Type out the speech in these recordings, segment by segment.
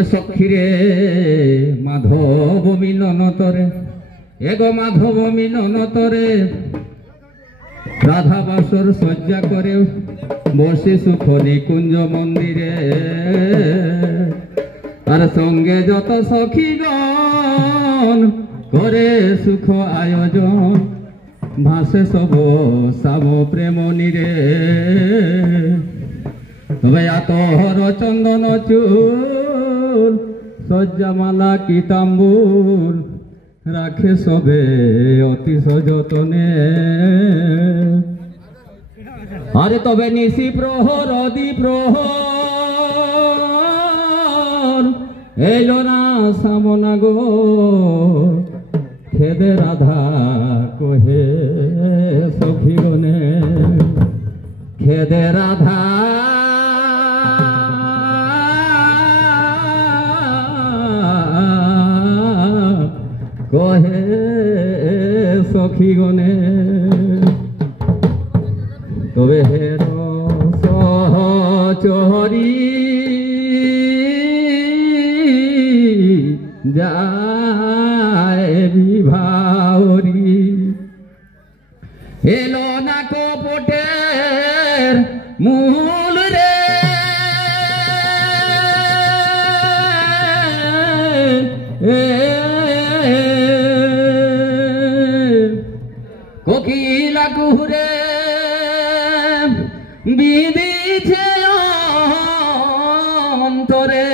তবে সখীরে মাধব মিলন তরে এগো মাধব মিলন তরে রাধা বাসর সজ্জা করে বসে সুখ নিকুঞ্জ মন্দিরে আর সঙ্গে যত সখীগণ করে সুখ আয়োজন ভাসে সব সাব প্রেম নীরে তবে আতর চন্দন চুল সজ্জামালা কি তাম্বুল রাখে সবে অতি সযতনে আরে তবে নিশি প্রহর অদি প্রহর এলো না সামনা গো খেদে রাধা কহে সখী গনে খেদে রাধা কহে সখী গনে তবে হের সহচরি যায় বিভাওরি এলো না কপটের মূল রে কোকিলা কুহুরে বিদিছে অন্তরে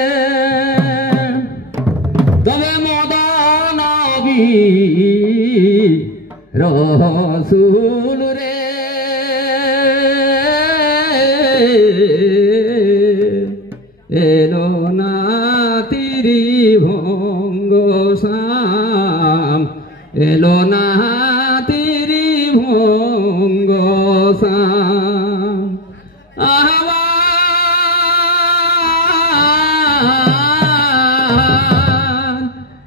তবে মদন রসুল রে এলো না ত্রিভঙ্গ শাম এলো না ত্রিভঙ্গ শাম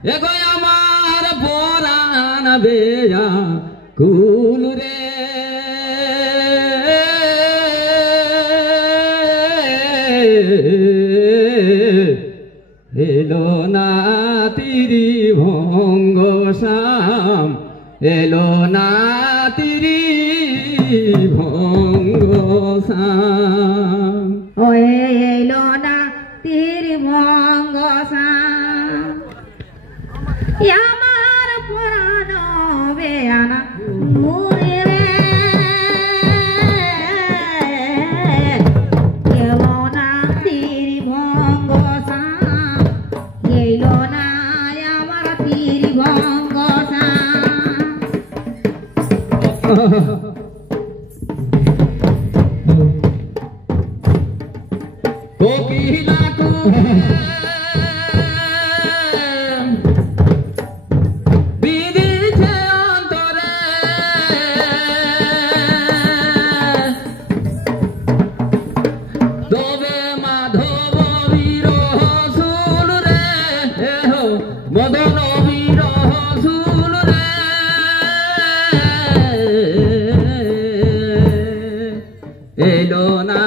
এগো আমার পরাণ বেয়া কুল রে এলো না ত্রিভঙ্গ শাম এলো না ত্রিভঙ্গ শাম ও এলো না ত্রিভঙ্গ শাম আমার পুরাণ বেয়ানা মুরে রে এলো না ত্রিভঙ্গ শাম এলো না আমার ত্রিভঙ্গ শাম কোকিলা বিদিছে অন্তরে তবে মাধব বিরহ সুল রে মদন বিরহ সুল রে এলো না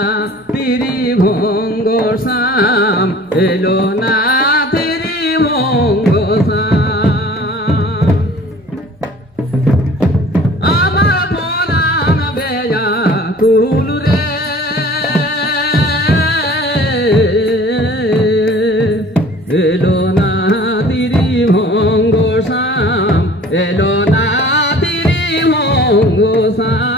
ত্রিভঙ্গ শাম এলো না ত্রিভঙ্গ শাম আমার পরাণ বেয়া কুল রে এলো না ত্রিভঙ্গ শাম এলো না ত্রিভঙ্গ শাম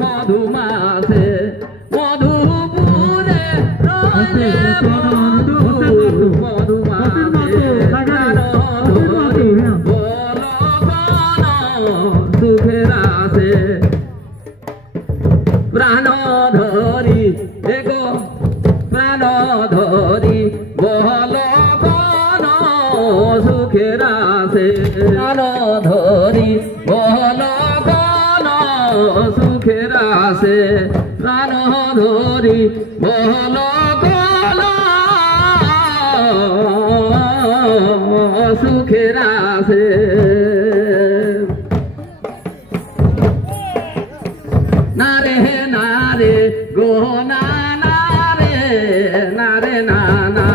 মধুমাসে মধুপুরে রইলে বন্ধু মধুমাসে প্রাণ ধরি বল গণ সুখের আসে প্রাণ ধরি দেখো প্রাণ ধরি বল গণ সুখের আসে প্রাণ ধরি বল গণ সুখের আসে প্রাণ ধরি বল গণ সুখের আসে নারে নারে গো না নারে নারে না না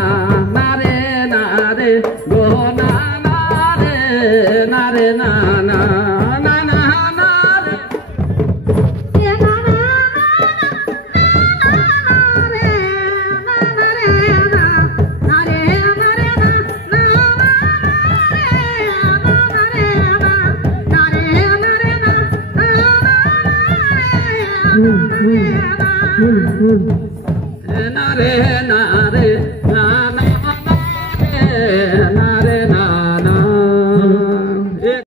নারে নারে গো না নারে নারে না না না না নারে নারে নারে